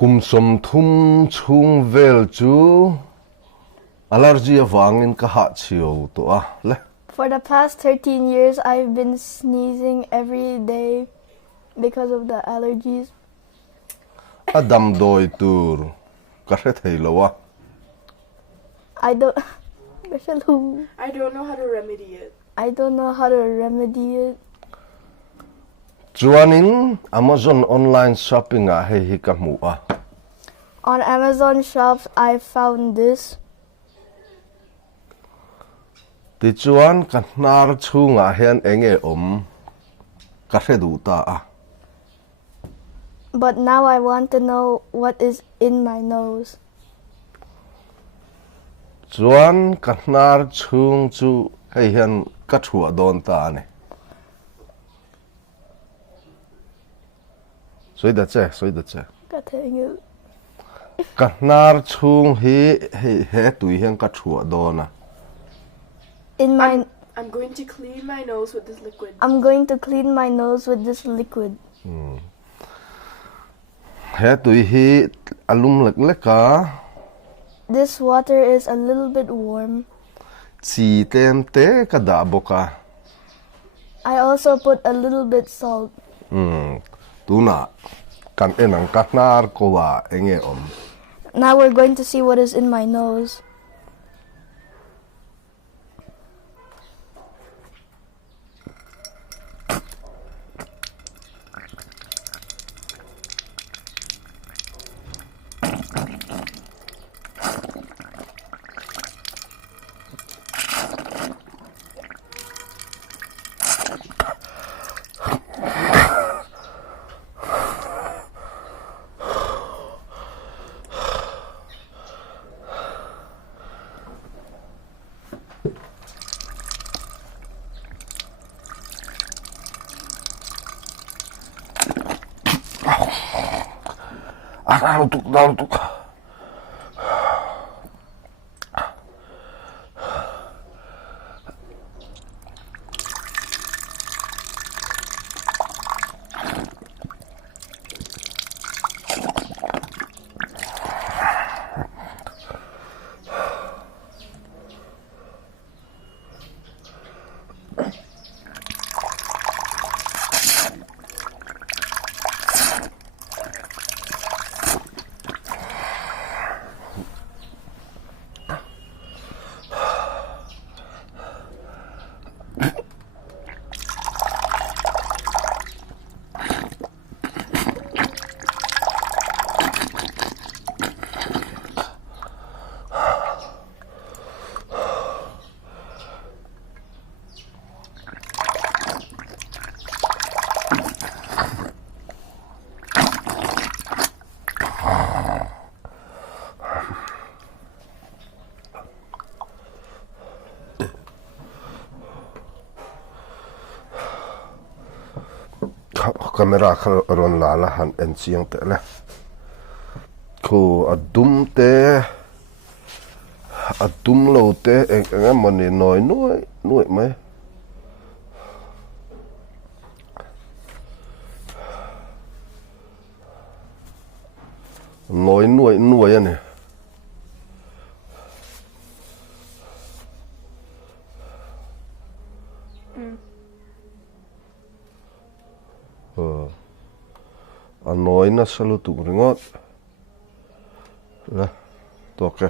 kum som thum chung vel chu allergy awangin ka ha chiu to a le. For the past 13 years, I've been sneezing every day because of the allergies. Adam doi tur ka hre thei lo wa. I don't I don't know how to remedy it. I don't know how to remedy it. Chuanin Amazon online shopping a hei hi ka hmu a. On Amazon shops, I found this. Ti chuan ka hnar chhunga hian enge ka hre du ta a. But now I want to know what is in my nose. Chuan ka hnar chung chu hei hian ka thua don ta ne. Soi da che. Got to Ka hnar chung hi he tui hian ka thua dona. In my I'm going to clean my nose with this liquid. I'm going to clean my nose with this liquid. He tui hi alum lek a. This water is a little bit warm. Chi tem te ka da boka. I also put a little bit salt. Tuna kan enang ka hnar ko wa enge Now we're going to see what is in my nose. Dalutuk. Camera ron la han en chiang te le khu adum lo te eng mani noi mai noi ane a noi na salu tu ringot la to ke